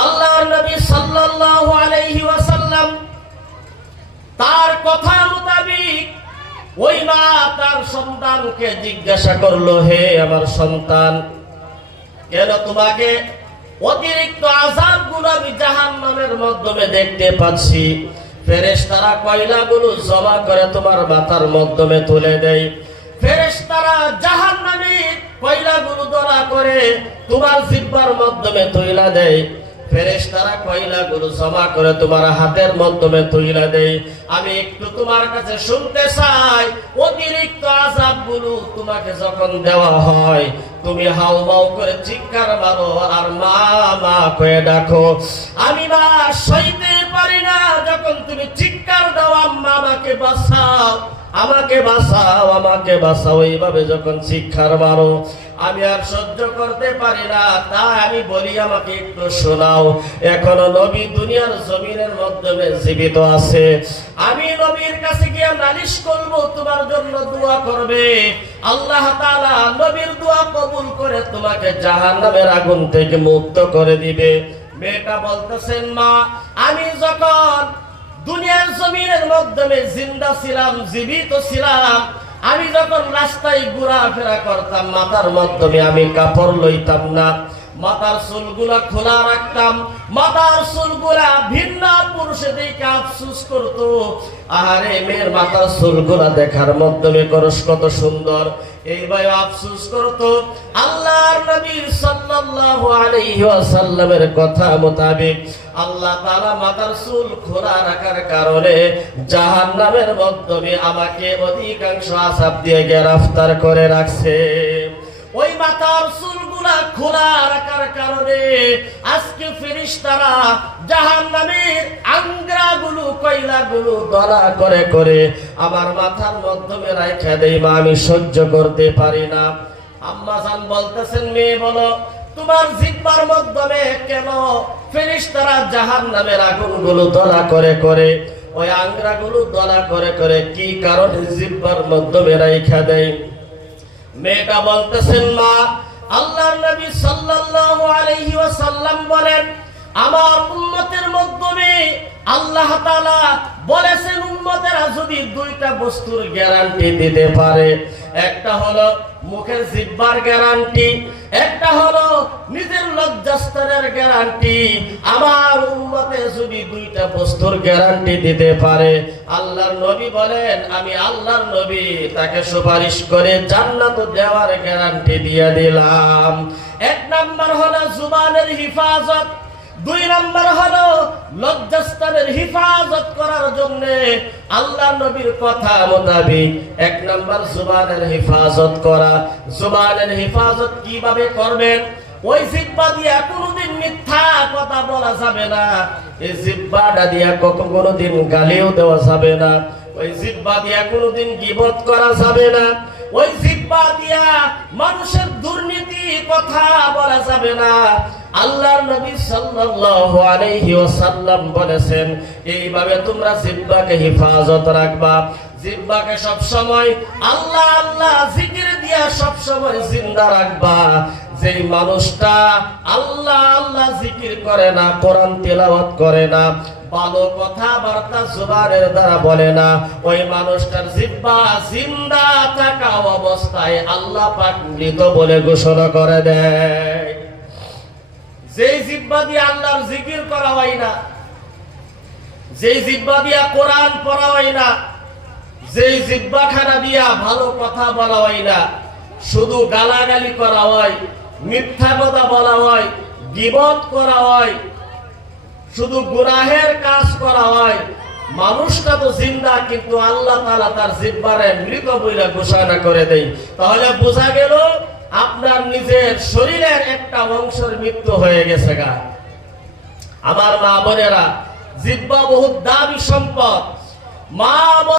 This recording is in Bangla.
আল্লাহর নবী সাল্লাল্লাহু আলাইহি ওয়াসাল্লাম তার কথা মোতাবেক ওই মা তার সন্তানকে জিজ্ঞাসা করলো, হে আমার সন্তান, কেন তোমাকে অতিরিক্ত আযাবগুলো আমি জাহান্নামের মাধ্যমে দেখতে পাচ্ছি? ফেরেশতারা কয়লাগুলো জমা করে তোমার মাথার মাধ্যমে তুলে দেয়। ফেরেশতারা জাহান্নামের কয়লাগুলো দলা করে তোমার জিহ্বার মাধ্যমে তুইলা দেয়। ফেরেশতারা কয়লাগুলো জমা করে তোমার হাতের মাধ্যমে তুইলা দেয়। আমি একটু তোমার কাছে শুনতে চাই, অতিরিক্ত আযাবগুলো তোমাকে যখন দেওয়া হয় তুমি হাউমাউ করে চিৎকার মারো আর মা মা কয়ে ডাকো। আমি মা সইতে পারি না যখন তুমি চিৎকার দাও, আম্মা আমাকে বাঁচাও, আমাকে বাঁচাও, আমাকে বাঁচাও, এইভাবে যখন চিৎকার মারো আমি আর সহ্য করতে পারি না। তাই আমি বলি, আমাকে একটু শোনাও। এখনো নবী দুনিয়ার জমিনের মাধ্যমে জীবিত আছে। আমি নবীর কাছে গিয়ে নালিশ করব, তোমার জন্য দোয়া করবে, আল্লাহ তাআলা নবীর দোয়া কবুল করে তোমাকে জাহান্নামের আগুন থেকে মুক্ত করে দিবে। মেয়েটা বলতেছেন, মা আমি যখন দুনিয়ার জমিনের মাধ্যমে জিন্দা ছিলাম, জীবিত ছিলাম, আমি যখন রাস্তায় ঘোরাফেরা করতাম মাথার মাধ্যমে আমি কাপড় লইতাম না, মাথার চুলগুলা খোলা রাখতাম। মাথার চুলগুলা ভিন্ন পুরুষে দেখে আফসোস করতো, আহারে মেয়ের মাথার চুলগুলা দেখার মাধ্যমে করস কত সুন্দর, এইভাবে আফসোস করতো। আল্লাহর নবী সাল্লাল্লাহু আলাইহি ওয়াসাল্লামের কথা মোতাবেক আল্লাহ তাআলা মাথার চুল খোলা রাখার কারণে জাহান্নামের মাধ্যমে আমাকে অধিকাংশ আযাব দিয়ে গ্রেফতার করে রাখছে। ওই মাথার চুলগুলা খোলা রাখার কারণে আজকে ফেরেশতারা জাহান্নামের আঙ্গরাগুলো কয়লাগুলো দলা করে করে আমার মাথার মাধ্যমে রাখা দেয়। মা আমি সহ্য করতে পারি না। আম্মা জান বলতেছেন, মেয়ে বলো তোমার জিহ্বার মাধ্যমে কেন ফেরেশতারা জাহান্নামের আগুনগুলো দলা করে করে, ওই আঙ্গরাগুলো দলা করে করে কি কারণে জিহ্বার মাধ্যমে রাখা দেয়? মেয়েটা বলতেছেন, মা আল্লাহর নবী সাল্লাল্লাহু আলাইহি ওয়াসাল্লাম বলেন, আমার উম্মতের মাধ্যমে আল্লাহ তাআলা বলেছেন উম্মতেরা যদি দুইটা বস্তুর গ্যারান্টি দিতে পারে, একটা হলো মুখের জিহ্বার গ্যারান্টি, একটা হলো নিজের লজ্জাস্থানের গ্যারান্টি। আমার উম্মতে যদি দুইটা বস্তুর গ্যারান্টি দিতে পারে, আল্লাহর নবী বলেন আমি আল্লাহর নবী তাকে সুপারিশ করে জান্নাত দেওয়ার গ্যারান্টি দিয়ে দিলাম। এক নাম্বার হলো জুবানের হিফাজত, দুই নাম্বার হলো লজ্জাস্থানের হিফাজত করার জন্য আল্লাহর নবীর কথা মোতাবেক এক নাম্বার জুবানের হিফাজত করা। জুবানের হিফাজত কিভাবে করবেন? ওই জিহ্বা দিয়া কোনোদিন মিথ্যা কথা বলা যাবে না, এই জিহ্বাটা দিয়া কোনোদিন গালিও দেওয়া যাবে না, ওই জিহ্বা দিয়া কোনোদিন গীবত করা যাবে না, ওই জিহ্বা দিয়া মানুষের দুর্নীতি কথা বলা যাবে না। আল্লাহর নবী সাল্লাল্লাহু আলাইহি ওয়াসাল্লাম বলেছেন এইভাবে তোমরা জিহ্বাকে হিফাজত রাখবা। জিহ্বাকে সব সময় আল্লাহ আল্লাহ জিকির দিয়া সব সময় জিন্দা রাখবা। যেই মানুষটা আল্লাহ আল্লাহ জিকির করে না, কোরআন তেলাওয়াত করে না, ভালো কথাবার্তা জুবানের দ্বারা বলে না, ওই মানুষটার জিহ্বা জিন্দা থাকা অবস্থায় আল্লাহ পাক মৃত বলে ঘোষণা করে দেয়। যেই জিহ্বা দিয়ে আল্লাহর জিকির করা হয় না, যেই জিহ্বা দিয়া কোরআন পড়া হয় না, যেই জিহ্বাখানা দিয়া ভালো কথা বলা হয় না, শুধু গালাগালি করা হয়, মিথ্যা কথা বলা হয়, গীবত করা হয়, শুধু গুনাহের কাজ করা হয়, মানুষটা তো জিন্দা কিন্তু আল্লাহ তাআলা তার জিহ্বারে মৃত বলে ঘোষণা করে দেয়। তাহলে বোঝা গেল আপনার নিজের শরীরের একটা অংশের মৃত্যু হয়ে গেছে গা। আমার মা বোনেরা, জিহ্বা বহুত দামি সম্পদ। মা